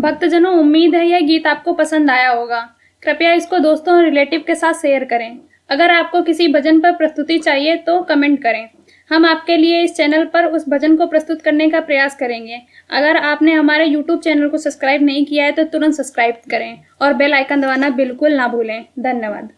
भक्तजनों, उम्मीद है यह गीत आपको पसंद आया होगा। कृपया इसको दोस्तों और रिलेटिव के साथ शेयर करें। अगर आपको किसी भजन पर प्रस्तुति चाहिए तो कमेंट करें। हम आपके लिए इस चैनल पर उस भजन को प्रस्तुत करने का प्रयास करेंगे। अगर आपने हमारे YouTube चैनल को सब्सक्राइब नहीं किया है तो तुरंत सब्सक्राइब करें और बेल आइकन दबाना बिल्कुल ना भूलें। धन्यवाद।